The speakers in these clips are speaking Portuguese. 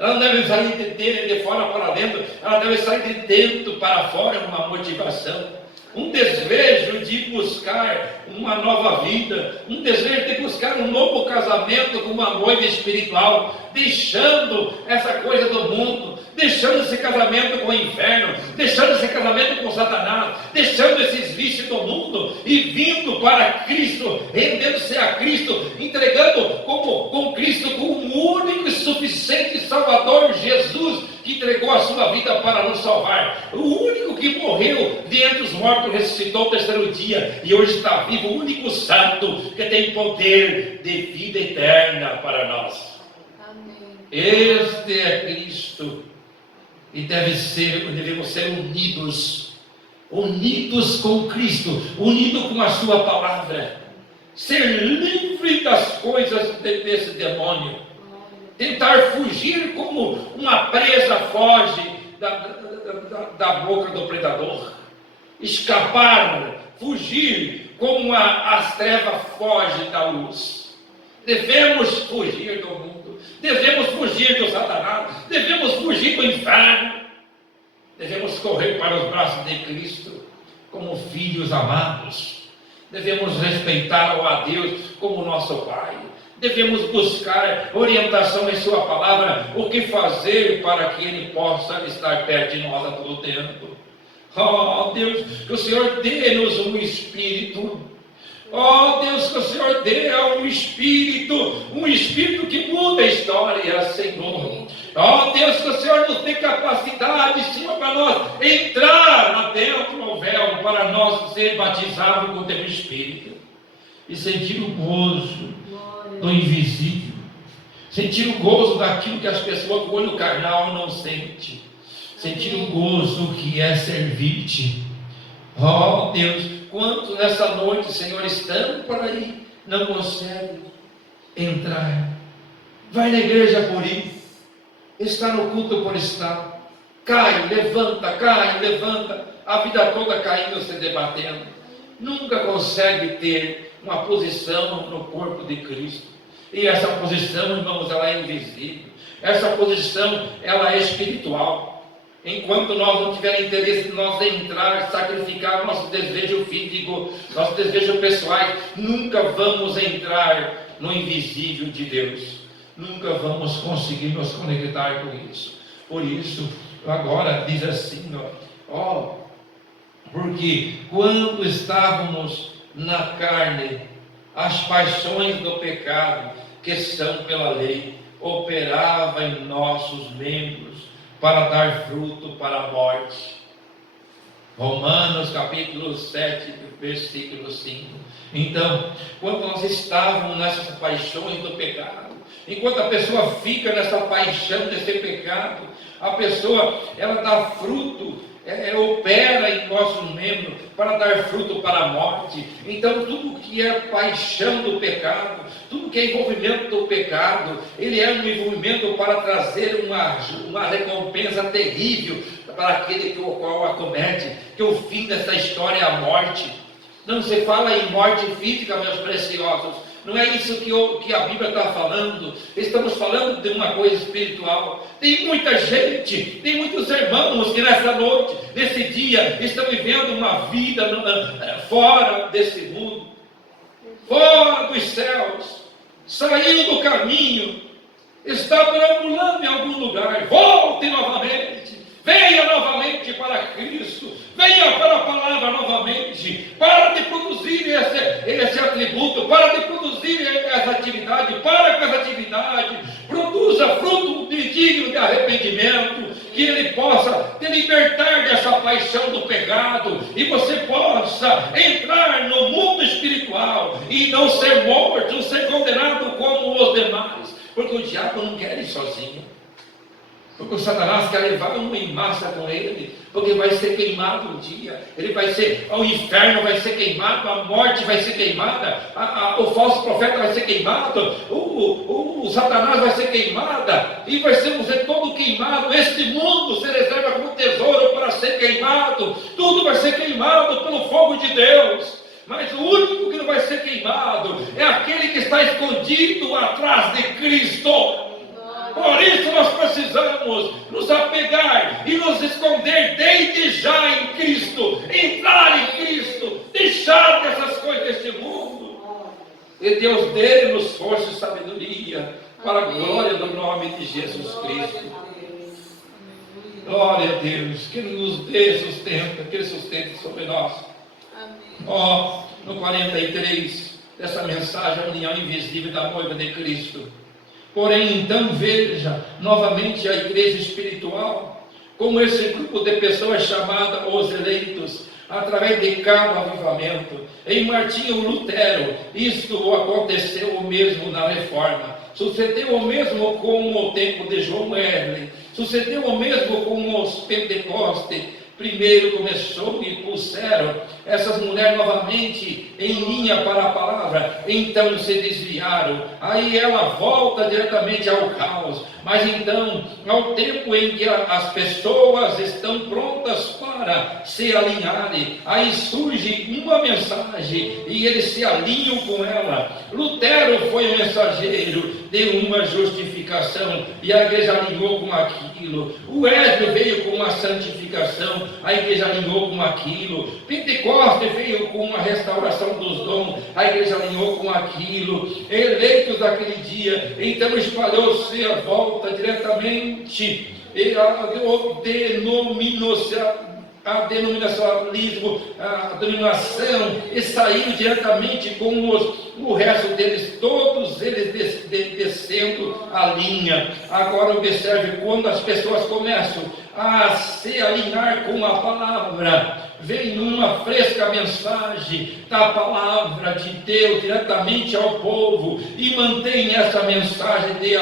Ela não deve sair de fora para dentro, ela deve sair de dentro para fora, uma motivação. Um desejo de buscar uma nova vida, um desejo de buscar um novo casamento com uma noiva espiritual, deixando essa coisa do mundo, deixando esse casamento com o inferno, deixando esse casamento com Satanás, deixando esses vícios do mundo e vindo para Cristo, rendendo-se a Cristo, entregando com Cristo como o único e suficiente Salvador, Jesus, que entregou a sua vida para nos salvar, o único que morreu dentre os mortos, ressuscitou ao terceiro dia e hoje está vivo, o único santo que tem poder de vida eterna para nós. Amém. Este é Cristo e devemos ser unidos com Cristo, unidos com a sua palavra, ser livre das coisas desse demônio, tentar fugir como uma presa foge da boca do predador, escapar, fugir como as trevas fogem da luz. Devemos fugir do mundo, devemos fugir do Satanás, devemos fugir do inferno, devemos correr para os braços de Cristo como filhos amados, devemos respeitar a Deus como nosso Pai. Devemos buscar orientação em sua palavra, o que fazer para que Ele possa estar perto de nós a todo tempo. Oh Deus, que o Senhor dê-nos um Espírito. Oh Deus, que o Senhor dê um Espírito que muda a história, Senhor. Oh Deus, que o Senhor nos dê capacidade, Senhor, para nós entrar lá dentro do véu, para nós ser batizados com o Teu Espírito e sentir o gozo do invisível, sentir o gozo daquilo que as pessoas com o olho carnal não sentem, sentir o gozo que é servir-te. Oh Deus, quantos nessa noite, Senhor, estão por aí, não conseguem entrar. Vai na igreja por ir, está no culto por estar, cai, levanta, a vida toda caindo, se debatendo, nunca consegue ter uma posição no corpo de Cristo. E essa posição, irmãos, ela é invisível. Essa posição, ela é espiritual. Enquanto nós não tivermos interesse em nós entrar, sacrificar nosso desejo físico, nosso desejo pessoais, nunca vamos entrar no invisível de Deus. Nunca vamos conseguir nos conectar com isso. Por isso, agora diz assim, porque quando estávamos na carne, as paixões do pecado, que são pela lei, operavam em nossos membros para dar fruto para a morte. Romanos capítulo 7, versículo 5. Então, quando nós estávamos nessas paixões do pecado, enquanto a pessoa fica nessa paixão desse pecado, a pessoa, ela dá fruto, opera em nossos membros para dar fruto para a morte. Então tudo que é paixão do pecado, tudo que é envolvimento do pecado, ele é um envolvimento para trazer uma recompensa terrível para aquele que o qual acomete, que o fim dessa história é a morte. Não se fala em morte física, meus preciosos. Não é isso que a Bíblia está falando. Estamos falando de uma coisa espiritual. Tem muita gente, tem muitos irmãos que nessa noite, nesse dia, estão vivendo uma vida fora desse mundo, fora dos céus, saiu do caminho, está perambulando em algum lugar. Volte novamente, venha novamente para Cristo, venha para a palavra novamente, para de produzir esse atributo, para de produzir essa atividade, para com essa atividade, produza fruto digno de arrependimento, que Ele possa te libertar dessa paixão do pecado, e você possa entrar no mundo espiritual, e não ser morto, não ser condenado como os demais, porque o diabo não quer ir sozinho. Porque o Satanás quer levar uma em massa com ele, porque vai ser queimado um dia, o inferno vai ser queimado, a morte vai ser queimada, o falso profeta vai ser queimado, o Satanás vai ser queimada, e vai ser todo queimado. Este mundo se reserva como tesouro para ser queimado, tudo vai ser queimado pelo fogo de Deus. Mas o único que não vai ser queimado é aquele que está escondido atrás de Cristo. Por isso nós precisamos Deus dê-nos força e sabedoria, para a glória do nome de Jesus Cristo. Glória a Deus, que Ele nos dê sustento, que Ele sustente sobre nós. Ó, no 43, dessa mensagem, a união invisível da noiva de Cristo. Porém, então veja novamente a igreja espiritual, como esse grupo de pessoas chamada os eleitos, através de cada avivamento. Em Martinho Lutero, isto aconteceu o mesmo na Reforma, sucedeu o mesmo com o tempo de João Wesley, sucedeu o mesmo com os Pentecostes. Primeiro começou e puseram essas mulheres novamente em linha para a palavra, então se desviaram, aí ela volta diretamente ao caos, mas então, ao tempo em que as pessoas estão prontas para se alinharem, aí surge uma mensagem e eles se alinham com ela. Lutero foi o mensageiro de uma justificação e a igreja alinhou com aquilo. O Wesley veio com uma santificação, a igreja alinhou com aquilo. Pentecoste veio com uma restauração dos dons, a igreja alinhou com aquilo. Eleitos daquele dia, então espalhou-se a volta diretamente e a denominação, e saíram diretamente com o resto deles, todos eles descendo a linha. Agora observe, quando as pessoas começam a se alinhar com a palavra, vem uma fresca mensagem da palavra de Deus diretamente ao povo, e mantém essa mensagem de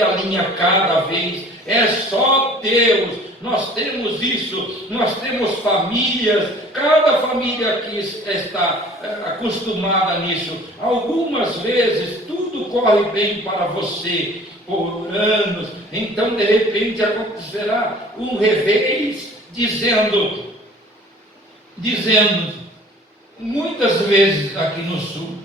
alinha cada vez. É só Deus. Nós temos isso, nós temos famílias, cada família aqui está acostumada nisso. Algumas vezes tudo corre bem para você por anos, então de repente acontecerá um revés, dizendo, muitas vezes aqui no sul,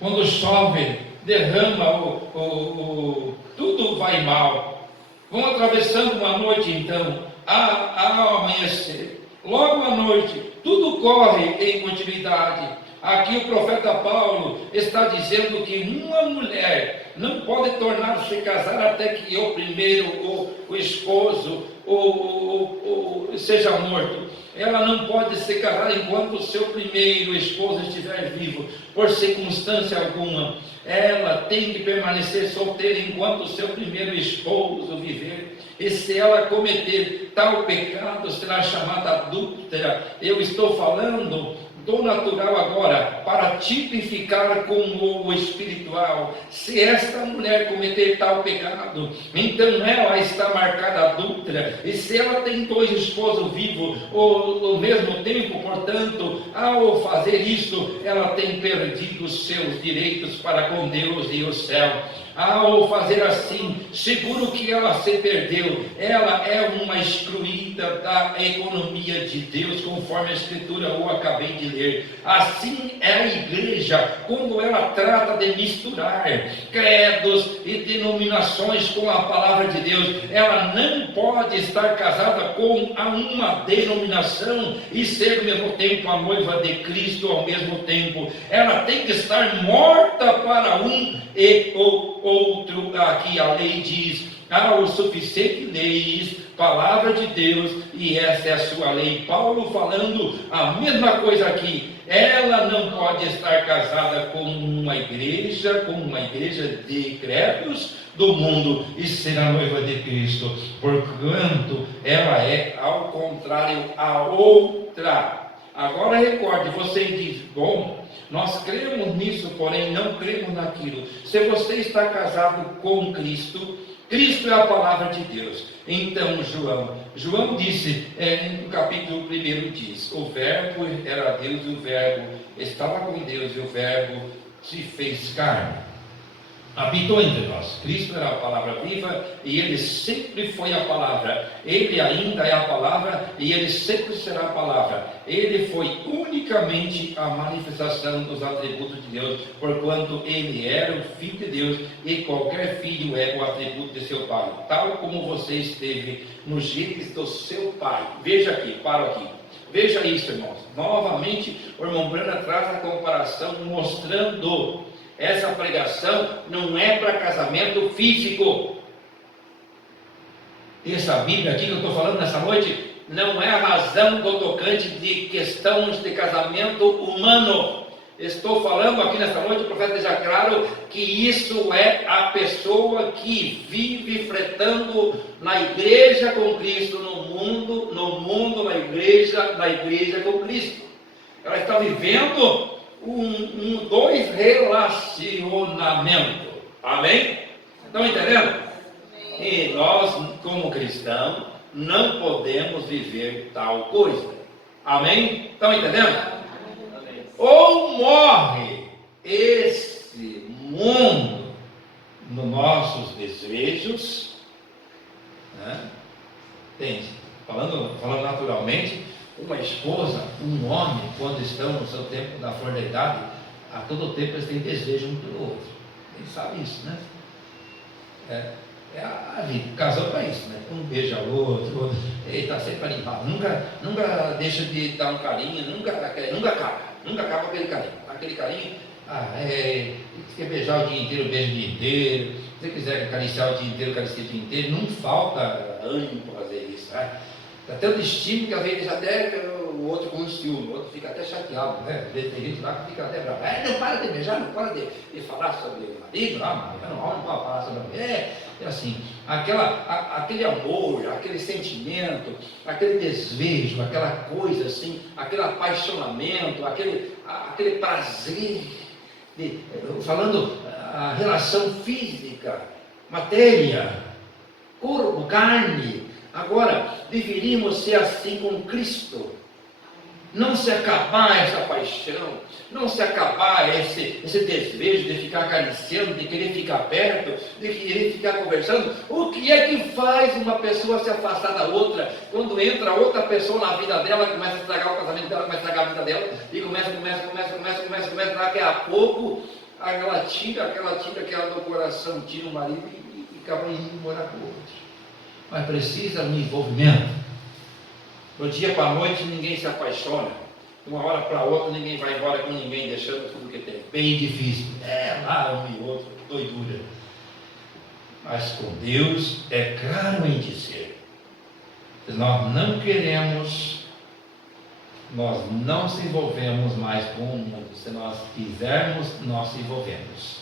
quando chove, derrama, tudo vai mal. Vão atravessando uma noite então, ao amanhecer, logo à noite, tudo corre em continuidade. Aqui o profeta Paulo está dizendo que uma mulher não pode tornar-se casar até que o primeiro, o esposo, seja morto. Ela não pode se casar enquanto o seu primeiro esposo estiver vivo, por circunstância alguma. Ela tem que permanecer solteira enquanto o seu primeiro esposo viver. E se ela cometer tal pecado, será chamada adúltera. Eu estou falando do natural agora, para tipificar com o espiritual. Se esta mulher cometer tal pecado, então ela está marcada adúltera. E se ela tem dois esposos vivos ao mesmo tempo, portanto, ao fazer isso, ela tem perdido os seus direitos para com Deus e o céu. Ao fazer assim, seguro que ela se perdeu. Ela é uma excluída da economia de Deus, conforme a Escritura eu acabei de ler. Assim é a igreja, quando ela trata de misturar credos e denominações com a palavra de Deus. Ela não pode estar casada com uma denominação e ser ao mesmo tempo a noiva de Cristo ao mesmo tempo. Ela tem que estar morta para um e o outro. Aqui a lei diz: há o suficiente leis, palavra de Deus, e essa é a sua lei. Paulo falando a mesma coisa aqui. Ela não pode estar casada com uma igreja de credos do mundo e ser a noiva de Cristo, porquanto ela é ao contrário a outra. Agora recorde, você diz: bom, nós cremos nisso, porém não cremos naquilo. Se você está casado com Cristo, Cristo é a palavra de Deus. Então João disse, no capítulo 1 diz: o verbo era Deus e o verbo estava com Deus e o verbo se fez carne, habitou entre nós. Cristo era a palavra viva e Ele sempre foi a palavra. Ele ainda é a palavra e Ele sempre será a palavra. Ele foi unicamente a manifestação dos atributos de Deus, porquanto Ele era o Filho de Deus e qualquer filho é o atributo de seu pai, tal como você esteve nos genes do seu pai. Veja aqui, paro aqui. Veja isso, irmãos. Novamente, o irmão Brana traz a comparação, mostrando essa pregação não é para casamento físico. Essa Bíblia aqui que eu estou falando nessa noite não é a razão do tocante de questões de casamento humano. Estou falando aqui nessa noite, o profeta deixa claro que isso é a pessoa que vive fretando na igreja com Cristo, no mundo, na igreja com Cristo. Ela está vivendo dois relacionamentos. Amém? Estão entendendo? E nós, como cristãos, não podemos viver tal coisa. Amém? Estão entendendo? Ou morre esse mundo nos nossos desejos, né? Falando naturalmente, uma esposa, um homem, quando estão no seu tempo da flor da idade, a todo tempo eles têm desejo um pelo outro. Eles sabem isso, né? A vida, casou para isso, né? Um beija o outro, ele está sempre animado, nunca deixa de dar um carinho, nunca acaba aquele carinho, quer beijar o dia inteiro, beija o dia inteiro, se quiser acariciar o dia inteiro, acaricia o dia inteiro, não falta ânimo para fazer isso, né? Dá tanto estímulo que às vezes até o outro com ciúme, o outro fica até chateado, né? Às vezes tem gente lá que fica até bravo, não para de beijar, não para de falar sobre o marido, não pode falar sobre a mulher. É assim, aquele amor, aquele sentimento, aquele desejo, aquela coisa assim, aquele apaixonamento, aquele prazer, falando a relação física, matéria, corpo, carne. Agora, deveríamos ser assim com Cristo. Não se acabar essa paixão, não se acabar esse desejo de ficar acariciando, de querer ficar perto, de querer ficar conversando. O que é que faz uma pessoa se afastar da outra? Quando entra outra pessoa na vida dela, começa a estragar o casamento dela, começa a estragar a vida dela, e começa, daqui a pouco, ela tira aquela do coração, tira o marido e acaba indo morar com o outro. Mas precisa um envolvimento. Do dia para a noite ninguém se apaixona. De uma hora para outra ninguém vai embora com ninguém, deixando tudo que tem. Bem difícil. Lá um e outro, doidura. Mas com Deus é claro em dizer: se nós não queremos, nós não se envolvemos mais com o mundo. Se nós quisermos, nós se envolvemos.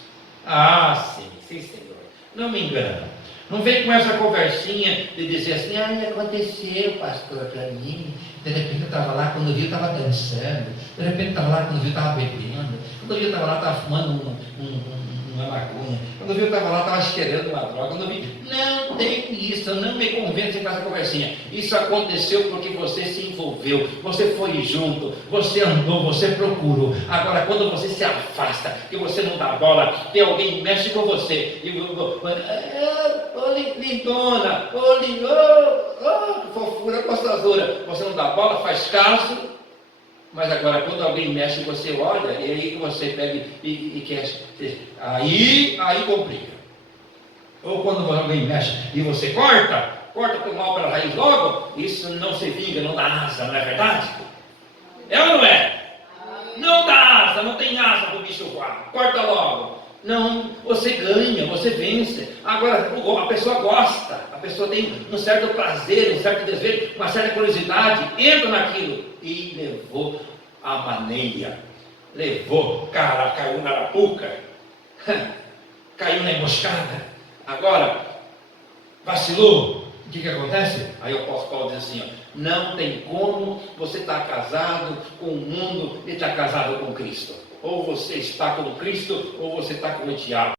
Sim, Senhor. Não me engana. Não vem com essa conversinha de dizer assim: aconteceu, pastor, para mim. De repente eu estava lá, quando eu vi eu estava dançando. De repente eu estava lá, quando eu vi eu estava bebendo. Quando eu vi eu estava lá, estava fumando uma maconha. Quando eu vi eu estava lá, estava cheirando uma droga. Quando eu vi, não tem isso, não me convence com essa conversinha. Isso aconteceu porque você se envolveu, você foi junto, você andou, você procurou. Agora, quando você se afasta, que você não dá bola, tem alguém que mexe com você, e lindona, que fofura, gostosura, você não dá bola, faz caso. Mas agora, quando alguém mexe, você olha, e aí você pega e quer. Aí complica. Ou quando alguém mexe e você corta o mal pela raiz logo, isso não se vinga, não dá asa, não é verdade? É ou não é? Não dá asa, não tem asa para o bicho voar. Corta logo. Não, você ganha, você vence. Agora, a pessoa gosta, a pessoa tem um certo prazer, um certo desejo, uma certa curiosidade, entra naquilo e levou a maneira, caiu na arapuca, caiu na emboscada. Agora, vacilou, o que acontece? Aí o apóstolo Paulo diz assim: não tem como você estar casado com o mundo e estar casado com Cristo. Ou você está com Cristo, ou você está com o diabo.